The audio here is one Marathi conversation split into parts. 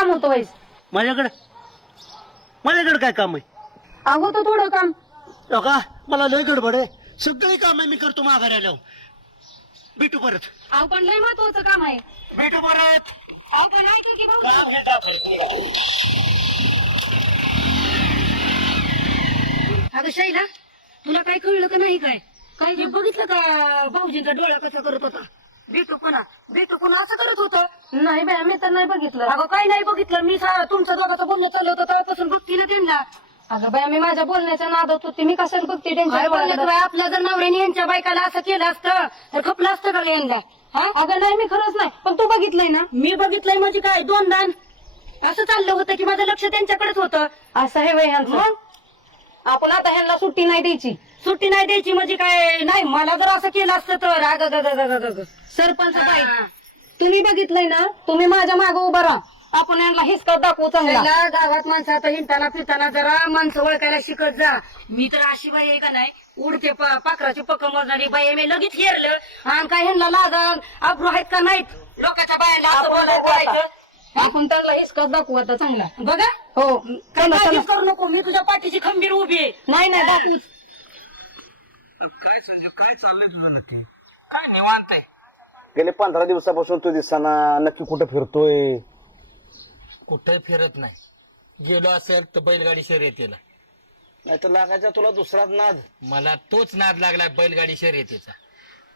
काम होतं वाईस? माझ्याकडे काय काम आहे? अगो तर थोडं काम. का मला लय गडबड आहे, सगळे काम आहे मी करतो माघारी आल्यावर. भेटू परत. अहो पण लय महत्वाचं काम आहे. भेटू परत. अहो पण ऐका की भाऊ. काम हे टाकलं. अगं शैला, तुला काय कळलं का नाही? काय हे बघितलं का भाऊजींचा डोळा कसा करत होता? भेटू पुन्हा असं करत होतं. नाही बाय, मी तर नाही बघितलं. अगं काय नाही बघितलं, मी तुमच्या दोघांचं बोलणं चाललं होतं तेव्हापासून बघती ना त्यांना. अगं बाय, मी माझ्या बोलण्याच्या नादात होती, मी कशाला बघते त्यांच्या. आपल्या जर नवऱ्याने यांच्या बायकाला असं केलं असतं तर खपलं असतं का यांना? अगं नाही, मी खरंच नाही, पण तू बघितलंय ना? मी बघितलंय म्हणजे काय, दोनदा असं चाललं होतं की माझं लक्ष त्यांच्याकडेच होतं. असं आहे वय मग आपण आता ह्यांना सुट्टी नाही द्यायची म्हणजे काय? नाही, मला जर असं केलं असतं तर सरपंच बाई, तुम्ही बघितलंय ना, तुम्ही माझ्या मागे उभं राहा, आपण यांना हिसका दाखवू चांगला. गावात माणसं आता हिंडताना फिरताना जरा माणसं ओळखायला शिकत जा. मी तर अशी बाई आहे का नाही, उडते पाखराची पक्क मोजणारी बाई आहे. मी लगेच हेरलं आणि काय ह्यांना लाजा अब्रू आहेत का नाहीत लोकांच्या बायांना आपण त्यांना हिसका दाखवू आता चांगला. बघा हो, काय करू नको, मी तुझ्या पाठीची खंबीर उभी आहे. नाही दाखवूच. काय संजू, काय चाललंय तुझं नक्की? काय निवांत आहे? गेले 15 दिवसापासून तू दिसताना, नक्की कुठं फिरतोय? कुठे फिरत नाही. गेलो असेल तर बैलगाडी शर्यतीला. नाही तर लागायचा तुला दुसराच नाद. मला तोच नाद लागला बैलगाडी शर्यतीचा.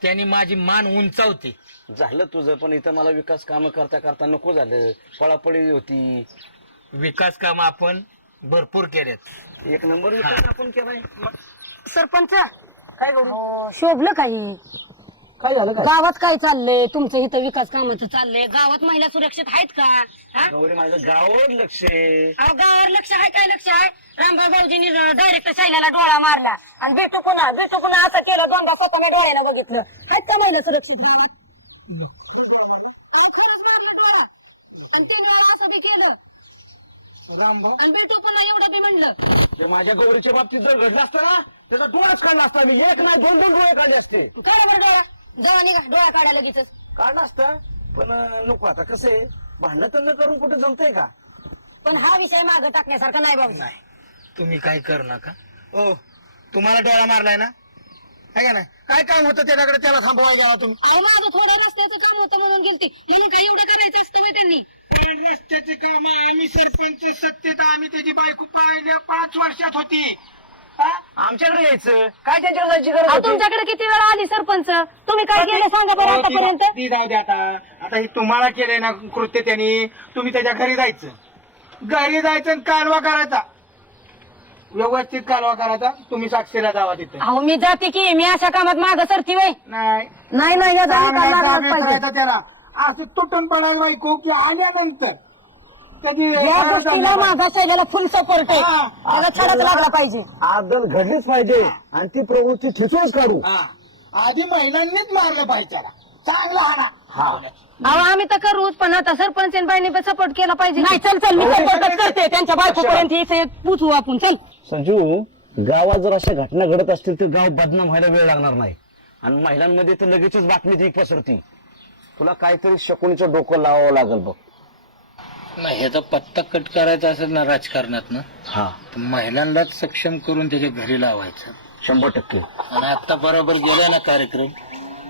त्यांनी माझी मान उंचावते. झालं तुझं, पण इथं मला विकास काम करता करता नको झालं. पळापळी होती. विकास काम आपण भरपूर केलेत. एक नंबर विकास आपण केलाय. सरपंच काय करू? शोभलं काही? काय झालं काय? गावात काय चाललंय तुमचं? इथं विकास कामाचं चाललंय. गावात महिला सुरक्षित आहेत का? गौरी, माझं गावावर लक्ष आहे. गावावर लक्ष आहे? काय लक्ष आहे? रामभाऊ भाऊजींनी डायरेक्ट शैलाला डोळा मारला आणि भेटू पुन्हा असं केलं. दोनदा स्वतःला डोळ्याला बघितलं. आहेत का महिला सुरक्षित? आणि 3 वेळा असं बी केलं आणि भेटू पुन्हा एवढं बी म्हणलं. माझ्या गौरीच्या बाबतीत जर घडलं असतं ना, त्याचा डोळाच काढला असता. मी एक नाही 2 डोळे काढले असते. काय बरं डोळा जेव्हा निघा डोळा काढायला लगेच काढला असता, पण नको. आता कसं आहे, भांडण तर करून कुठे जमतंय का? पण हा विषय मागं टाकण्यासारखा नाही बाबू. नाही, तुम्ही काय करू नका. ओ, तुम्हाला डोळा मारलाय ना, आहे का नाही? काय काम होतं त्याच्याकडे, त्याला थांबवायला गेला तुम्ही? अहो माझं थोडं रस्त्याचं काम होतं म्हणून गेलती. म्हणून काय एवढं करायचं असतं मग त्यांनी? रस्त्याची काम आम्ही सरपंच सत्तेत, आम्ही त्याची बायको पाहिल्या 5 वर्षात होती. आमच्याकडे यायचं काय, त्यांच्याकडे जायची गरज अहो, होती? तुमच्याकडे किती वेळा आली सरपंच? तुम्ही काय केलं सांगा बरं आतापर्यंत? ती जाऊ दे आता हे तुम्हाला केलंय ना कृत्य त्यांनी. तुम्ही त्याच्या घरी जायचं आणि कालवा करायचा, व्यवस्थित कालवा करायचा. तुम्ही साक्षीला जावा तिथे. अहो मी जाते की, मी अशा कामात मागं सरती वय नाही नाही या जागी काय लागलंच पाहिजे. करायचा त्याला असं तुटून पडायला बायको की आल्यानंतर त्याची या गोष्टीला माझा शैल्याला फुल सपोर्ट आहे. हा. त्याला छडच लागला पाहिजे. आदल घडलीच पाहिजे आणि ती प्रवृत्ती ठिसूनच काढू. आधी महिलांनीच मारलं पाहिजे त्याला. चांगला हाणा. अहो आम्ही तर करूच, पण आता सरपंच बाईंनी पण सपोर्ट केला पाहिजे. नाही चल मी सपोर्टच करते. त्यांच्या बायकोपर्यंत इथे पोचवू आपण. चल संजू, गावात जर अशा घटना घडत असतील तर गाव बदनाम व्हायला वेळ लागणार नाही. आणि महिलांमध्ये तर लगेचच बातमी ती पसरती. तुला काहीतरी शकुनीचं डोकं लावावं लागेल बघ. नाही, ह्याचा पत्ता कट करायचा असेल ना राजकारणात ना, हा, तर महिलांनाच सक्षम करून त्याच्या घरी लावायचं. 100%. आणि आता बरोबर गेला ना कार्यक्रम,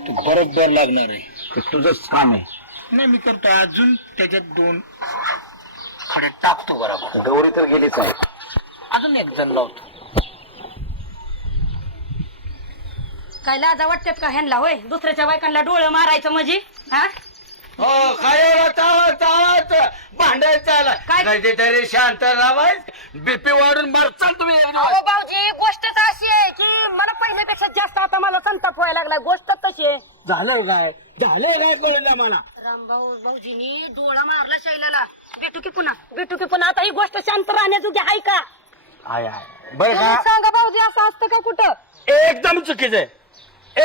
तो बरोबर लागणार आहे. हे तुझंच काम आहे. नाही, मी करतो अजून त्याच्यात 2 खडे टाकतो बरोबर. गौरी तर गेलीच आहे. अजून 1 जण लावतो. काय लाजा वाटतात का ह्यांना? होय, दुसऱ्याच्या बायकांना डोळं मारायचं म्हणजे? हा हो, काय भांडायचं काय? तरी शांत राहाय. बीपी वाढून मारचाल तुम्ही. अहो भाऊजी, गोष्टच अशी आहे की मला पहिल्यापेक्षा जास्त आता मला संताप व्हायला लागला. गोष्ट तशी आहे. झालं काय कळलं मला. रामभाऊ भाऊजीनी डोळा मारला शैलाला. भेटू की पुन्हा आता ही गोष्ट शांत राहण्याजोगी आहे का? आहे बरं तुम्ही सांगा भाऊजी, असं असतं का कुठं? एकदम चुकीचं आहे.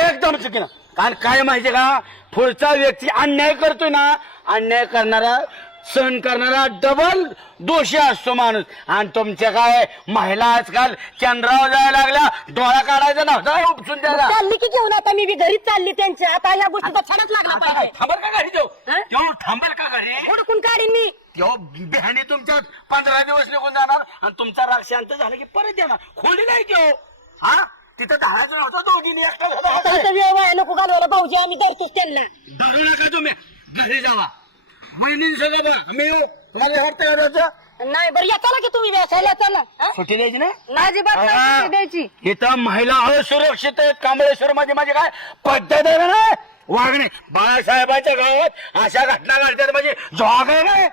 एकदम चुकीनं. कारण काय माहितीये का, पुढचा व्यक्ती अन्याय करतोय ना, अन्याय करणारा सहन करणारा डबल दोषी असतो माणूस. आणि तुमच्या काय महिला आजकाल चंद्रावर जायला लागल्या, डोळा काढायचा नव्हता उपसून द्यायला. चालली की घेऊन आता मी बी घरीच चालली त्यांच्या. आता या गोष्टीचा छडच लागला पाहिजे. थांबल का घरी जाऊ? हं? तेव्हा थांबेल का घरी? हुडकून काढीन मी. तेव्हा बिहाणी तुमच्यात 15 दिवस निघून जाणार आणि तुमचा राग शांत झाला की परत येणार. खोली नाही की हा तिथं धारायचं नव्हतं दोघींनी एकटा आता इथं वेळ वाया नको घालवायला भाऊजी, आम्ही धरतोच त्यांना. धरू नका तुम्ही, घरी जावा. वहिनी सगळं बघ मी येऊ. तुम्हाला वाटतं का त्याचं? नाही बरं या चला की तुम्ही व्यवसायाला चला. हं? सुट्टी द्यायची ना? माझी बात नाही हा. सुट्टी द्यायची. इथं महिला असुरक्षित आहेत. कांबळेश्वर मध्ये माझी काय पद्धत आहे ना वागणे. बाळासाहेबाच्या गावात अशा घटना घडतात म्हणजे जॉग आहे ना.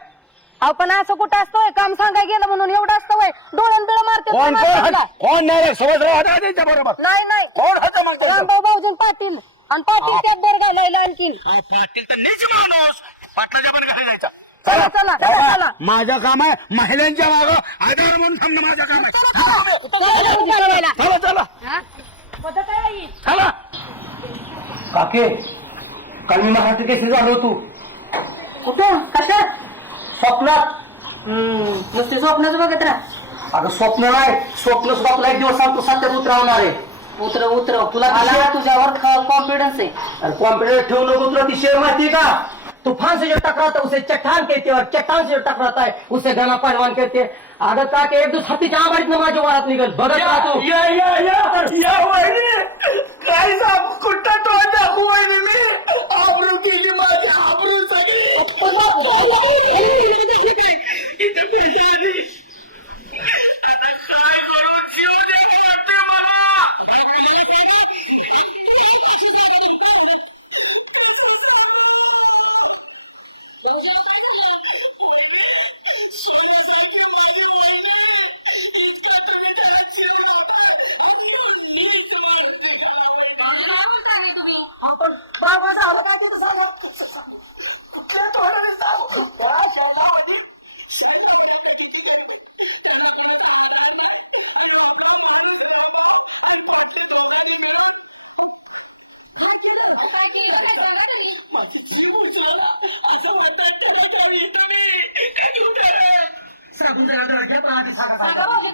अहो पण असं कुठं असतोय, काम सांगायला गेलं म्हणून एवढं असतं वय. डोळ्यान डोळा कोण मारते. कोण नाही समजलं होता त्यांच्या बरोबर. नाही नाही कोण होतं मग त्याचं? रामभाऊ भाऊजी पाटील आणि पाटील त्यात बरं घालायला आणखीन. अहो, पाटील तर नीच माणूस. पाटलाच्या पण घरी जायचं. चला चला चला चला. माझं काम आहे महिलांच्या मागं आधार म्हणून थांबणं माझं काम आहे. घालवायला. चला चला हा? पद्धत आहे ही. चला. काके काल मी मराठी केसरी झालो तू कुठं कशात? स्वप्नात. नुसते स्वप्नच बघत राहा. अगं स्वप्न नाही, स्वप्न स्वप्न एक दिवस सांगतो सत्यात उतरवणार आहे. उतरव उतरव. तुला मला तुझ्यावर कॉन्फिडन्स आहे. कॉन्फिडन्स ठेवू नको. तुला ती शेर माहिती का? तूफान से जो टकराता है उसे चट्टान कहते हैं और चट्टान से जो टकराता है उसे घना पहलवान कहते हैं. अगं का की एक दिवस हातीच्या आबाडीत माझ्या वरात निघल बघत राहतो. या वहिनी काय सांग कुठं तो दाखवू वहिनी मी आबरू केली माझी आबरू सगळी. इथं पैसे आली. आता काय करू शिव द्यायला वाटतंय मला.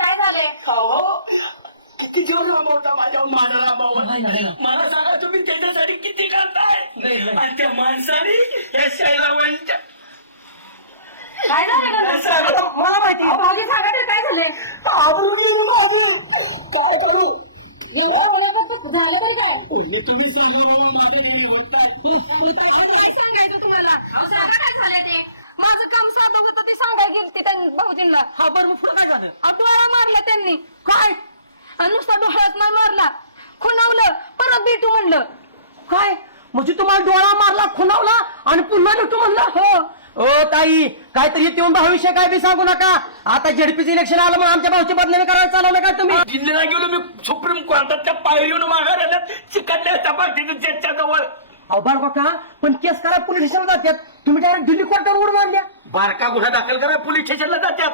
काय झालंय? किती जीव लांबवता माझ्या मानाला मला सांगा तुम्ही त्याच्यासाठी किती करताय. आणि त्या माणसाने या शैलावांच्या काय झालं? मला माहिती. भाऊजी सांगा ते काय झालंय? आबरू गेली माझी. काय करू झालं तरी काय? तुम्ही सांगा बाबा माझं नाही होत नाही. काय सांगायचं तुम्हाला? अहो, सांगा काय झालं ते. माझं काम साधं होतं ते सांगायला गेलं ते त्यांनी भाऊजींना. हा बरं मग पुढं काय झालं? डोळा मारला त्यांनी. काय? आणि नुसता डोळ्यात नाही मारला, खुणावलं, परत भेटू म्हणलं. काय म्हणजे तुम्हाला डोळा मारला, खुणावला आणि पुन्हा भेटू म्हणलं? हो. ओ ताई काहीतरी तेवढा भविष्य काय बी सांगू नका. आता झेडपीचं इलेक्शन आलं म्हणून आमच्या भाऊची बदनामी करायला चालवलं काय तुम्ही? दिल्लीला गेलो मी सुप्रीम कोर्टात पायरीवर माघार आल्यात चिकटल्या त्या पार्टीच्या जजच्या जवळ. अहो बार का पण केस करा पोलीस स्टेशनला जातात, तुम्ही डायरेक्ट दिल्ली कोर्टावर उडून आणल्या. बारका गुन्हा दाखल करा पोलीस स्टेशनला जातात.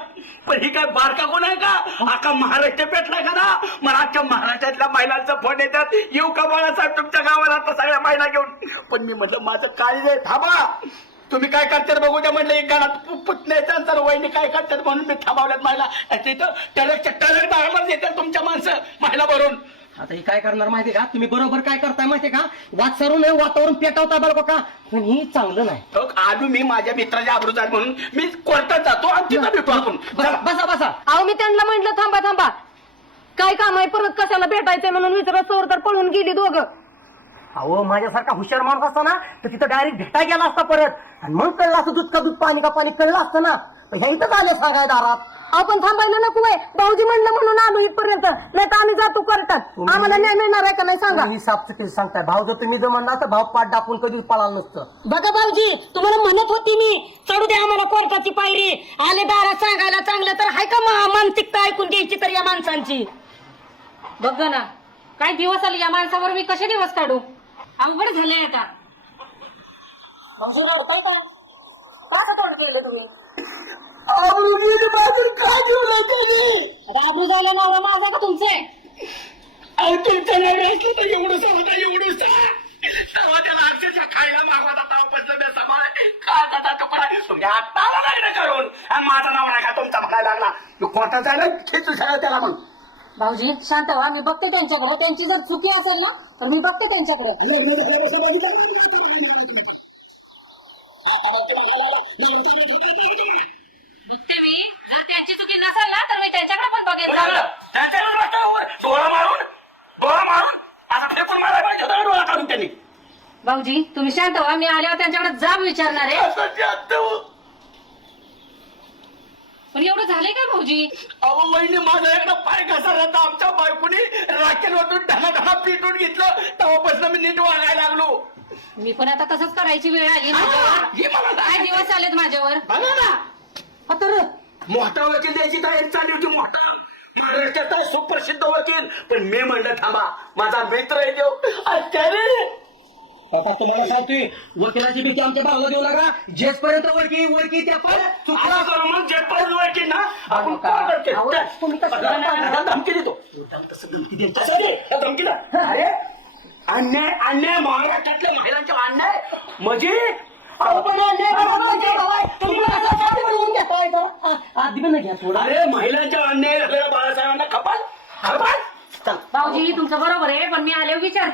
पण ही काय बारका गुन्हा आहे का? अख्खा महाराष्ट्र पेटला का ना. मला अख्ख्या महाराष्ट्रातल्या महिलांचा फोन येतात, येऊ का बाळासाहेब तुमच्या गावाला आता सगळ्या महिला घेऊन. पण मी म्हटलं माझं काळजी आहे, थांबा तुम्ही काय करतात बघू द्या. म्हटलं एक गाण्यात पुतण्याच्या नंतर वहिनी काय करतात म्हणून मी थांबवल्यात महिला. तिथं टलक दाखल येतात तुमच्या माणसं महिला भरून. आता हे काय करणार माहितीये का? तुम्ही बरोबर काय करताय माहितीये का? वाद सारून वातावरण पेटवता बरं का, पण ही चांगलं नाही. आलो मी माझ्या मित्राच्या आबरूदार म्हणून मी कोर्टात जातो आणि तिथं भेटू आपण. बसा बसा. अहो मी त्यांना म्हटलं थांबा थांबा, काय काम आहे परत कशाला भेटायचंय म्हणून विचारत तर पळून गेली दोघं. अहो माझ्यासारखा हुशार माणूस असता ना तर तिथं डायरेक्ट भेटाय गेला असता परत, आणि मग कळलं असं दूध का दूध पाणी का पाणी कळलं असतं ना. ह्या इथंच आले सांगाय दारात. आपण थांबायला नको आहे. भाऊजी म्हणलं म्हणून आलो इथपर्यंत, नाही तर आम्ही जातो कोर्टात. आम्हाला न्याय मिळणार आहे का नाही सांगा. ही सापचुकी सांगताय. भाऊ जर तुम्ही जर म्हणला तर भाऊ पाठ दाखवून कधी पळाला नसतं. बघा भाऊजी तुम्हाला म्हणत होती मी, चढू द्या आम्हाला कोर्टाची पायरी. आले दारात सांगायला चांगलं तर हाय का मानसिकता ऐकून घ्यायची तर या माणसांची. बघ ना काय दिवस आले या माणसावर, मी कसे दिवस काढू. अवघड झाले आता. कसं तोंड केलं तुम्ही? काय जेवलं त्याने? राबू झाला नवरा माझा का तुमचे? अहो तुमच्या नवरा असलं तर एवढंच होता एवढंच. तेव्हा त्याला अक्षरशः खायला मागवता तेव्हा बसलं बेसमाळ का तुकडा म्हणजे आता आला लग्न करून आणि माझा नाव नाही का तुमचा म्हणायला लागला तू कोर्टात जायला खेचू सगळं त्याला म्हणून भाऊजी शांत व्हा, मी बघते त्यांच्याकडे. त्यांची जर चुकी असेल ना तर मी बघते त्यांच्याकडे. त्यांची चुकी नसेल ना तर मी त्यांच्याकडे पण बघेन. डोळा मारून आता फेकून मारायला पाहिजे होता डोळा काढून त्यांनी. भाऊजी तुम्ही शांत व्हा, मी आल्यावर त्यांच्याकडे जाब विचारणार आहे. पण एवढं झालंय का भाऊजी? अहो वहिनी माझा एकदा पाय घसरला तर आमच्या बायकोनी राखेल वाटून ढना पिटून घेतलं तेव्हापासून मी नीट वागायला लागलो. मी पण आता तसंच करायची वेळ आली माझ्यावर. हे मला काय दिवस आलेत माझ्यावर. बघा ना आता मोठा वकील द्यायची तयारी चालली होती. मोठा महाराष्ट्राचा सुप्रसिद्ध वकील पण मी म्हणलं थांबा माझा मित्र आहे देव आचार्य. आता तुम्हाला सांगतोय वकिलाची भीती आमच्या भावाला देऊ नका. जेथपर्यंत ओळखी त्या पण चुकला चुकला करून मग जेटपर्यंत वकील ना आपण अहो, तुम्ही कसं करणार? धमकी देतो धमकीला. अरे अन्याय महाराष्ट्रातल्या महिलांच्या अन्याय म्हणजे अरे महिलांच्या अन्याय झालेल्या बाळासाहेबांना खपाल भाऊजी तुमचं बरोबर आहे, पण मी आल्यावर विचार.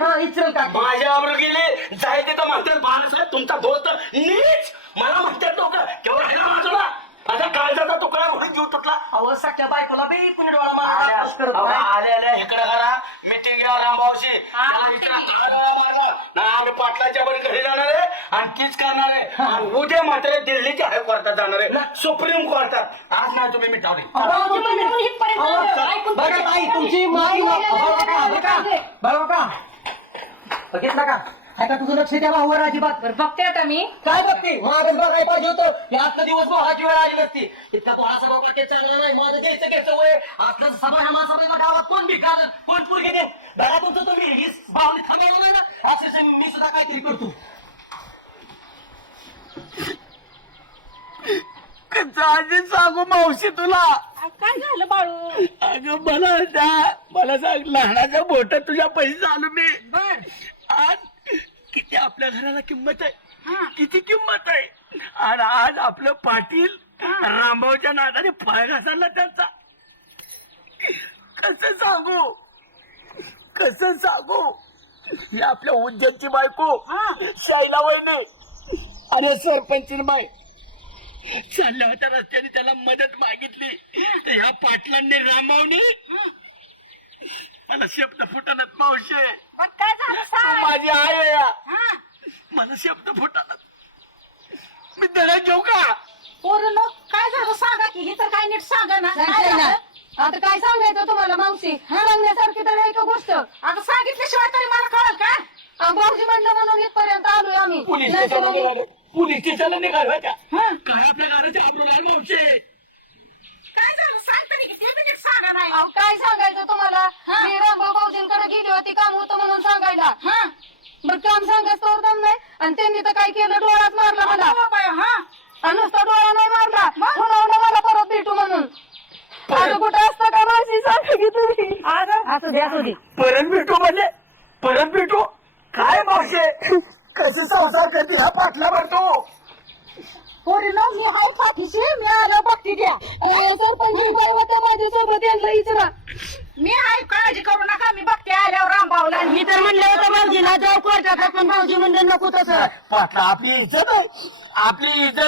माझ्यावर गेले जाय तिथं म्हणतात बाळासाहेब तुमचा दोस्त नीच मला म्हणतात लोक केवळ ह्याला वाजवला माझा काळजाचा तुकडा म्हणून जीव तुटला. अवसच्या बायकोला बी कुणी डोळा मारा आले इकडे करा मीटिंग घ्या रामभाऊशी आणि पाटलाच्या पण घरी जाणार आहे आणि तीच करणार आहे आणि उद्या मात्र दिल्लीच्या हायकोर्टात जाणार आहे सुप्रीम कोर्टात. आज नाही तुम्ही मिटावले. बघा ताई तुमची बघा बघितलं का? आता तुझं लक्ष द्या भाऊवर अजिबात. बरं बघते आता मी. काय बघते महाराज बघायला पाहिजे होतं. हे आजचा दिवस भावाची वेळ आली नसती. इतका थोडा सभा पाठी चालला नाही. माझं घ्यायचं वय आजचं सभा ह्या महासभेला गावात कोण भिकार कोण पूर्गे दे घरा तुमचं तुम्ही ही भावने थांबवलं नाही ना असे मी सुद्धा काहीतरी करतो. आधी सांगू मावशी तुला काय झालं बाळू? अगं मला सांग लहानाच्या बोटात तुझ्या पैसे आलो मी. आज किती आपल्या घराला किंमत आहे किती किंमत आहे आणि आज आपलं पाटील रामभाऊच्या नादाने पाय घासाला त्यांचा. कसं सांगू ही आपल्या उज्जैनची बायको शाईला वहिनी आणि सरपंचीन बाई चालल्या होत्या रस्त्याने त्याला मदत मागितली तर ह्या पाटलांनी रामभाऊनी मला शब्द फुटणार मावशे. काय झालं माझी आई आहे या. मला शब्द फुटणार मी धडा घेऊ का? काय झालं सांगा की. हे तर काय नीट सांगा ना. आता काय सांगायचं तुम्हाला मावशी? सांगण्यासारखी तर आहे का गोष्ट? आता सांगितल्याशिवाय तरी मला कळलं का? भाऊजी म्हणलं म्हणून इथपर्यंत आलोय आम्ही. पोलीस स्टेशनला निघाला का काय आपल्या घराचे आबरू आहे मावशे. काय झालं सांगता नाही की नीट सांगा नाही. काय सांगायचं तुम्हाला? मी रामभाऊ भाऊजींकडे गेली होती काम होतं म्हणून सांगायला. मग काम सांगायचं तर दम नाही आणि त्यांनी तर काय केलं डोळ्यात मारला मला. आणि नुसता डोळा नाही मारला म्हणून मला परत भेटू म्हणून. आता कुठं असतं का माझी सांगा तुम्ही. असू दे परत भेटू काय मावशे कसं संसार करतील हा पाटला भरतो. मी हाय पाठीशी मी आलं बघती द्या. माझ्यासोबत यांना विचारा. मी हाय काळजी करू नका मी बघते आल्यावर रामभाऊला. मी तर म्हणलं होतं भाऊजीला जाऊ कोर्टात पण भाऊजी म्हणले नको तसं. पाटला आपली इज्जत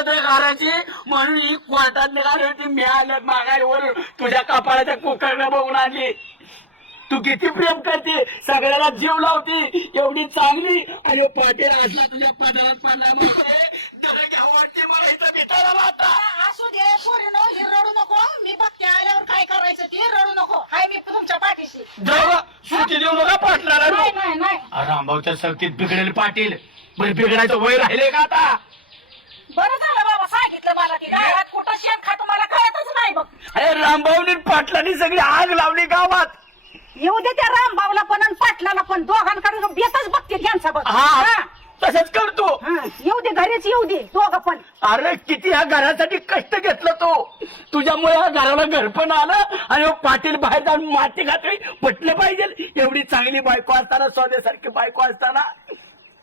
आहे घराची म्हणून ही कोर्टात निघाली होती. मी आलं मागायवरून तुझ्या कपाळाच्या कुकरला बघून आली. तू किती प्रेम करते सगळ्याला जीव लावते एवढी चांगली आणि पाटील असला तुझ्या पदावर पडला वाटते मला इथं भेटायला आता. असू दे पोरीनो हे रडू नको. मी बघते आल्यावर काय करायचं ते रडू नको. हाय मी तुमच्या पाठीशी. जाऊ सुट्टी देऊ नका पाटलाला. नाही रामभाऊच्या सक्तीत बिघडेल पाटील बरं बिघडायचं वय राहिले का आता. बरं झालं बाबा सांगितलं मला ती गावात कुठं शेण खातो मला कळतच नाही बघ. अरे रामभाऊनी पाटलांनी सगळी आग लावली गावात. येऊ दे त्या रामभाऊला पण आणि पाटलाला पण दोघांकडे बेतच बघते त्यांचा बघ. तसंच करतो. येऊ दे घरीच येऊ दे दोघं पण. अरे किती ह्या घरासाठी कष्ट घेतलं तो तुझ्यामुळे ह्या घराला घर पण आलं आणि पाटील बाहेर जाऊन माती घातली पटलं पाहिजे. एवढी चांगली बायको असताना सोन्यासारखी बायको असताना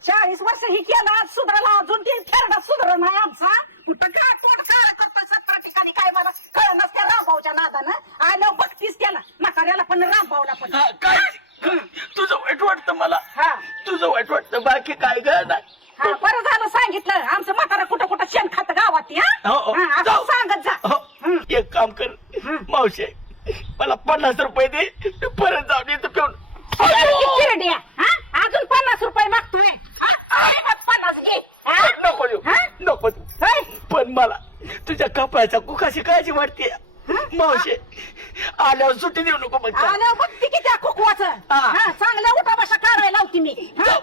40 वर्ष ही केला आज सुधारला अजून ती थेरडा सुधार नाही आमचा कुठं काय तोड काय करतो 17 ठिकाणी काय मला कळलंच त्या रामभाऊच्या नादानं आलं बघतीस त्याला म्हाताऱ्याला पण रामभाऊला पण हा, काय तुझं वाईट वाटतं मला हा तुझं वाईट वाटतं बाकी काय गं नाही हा, बरं झालं सांगितलं आमचं म्हातारा कुठं कुठं शेण खात गावात ती, हा? हो, हो. हा, असं जाऊ. सांगत जा हो, एक काम कर मावशे मला 50 रुपये दे तू परत जाऊन येतो पिऊन चिरड्या, हा? अजून 50 रुपये मागतोय हा? 50 घे हा? नको देऊ हा? नको देऊ. होय? पण मला तुझ्या कपड्याच्या कुकाशी काळजी वाटते मावशे आल्यावर सुट्टी देऊ नको मग आलं बघ ती किती कुकवाचं हा. हा, चांगल्या उठा बशा काढायला लावती मी हा? जाऊ.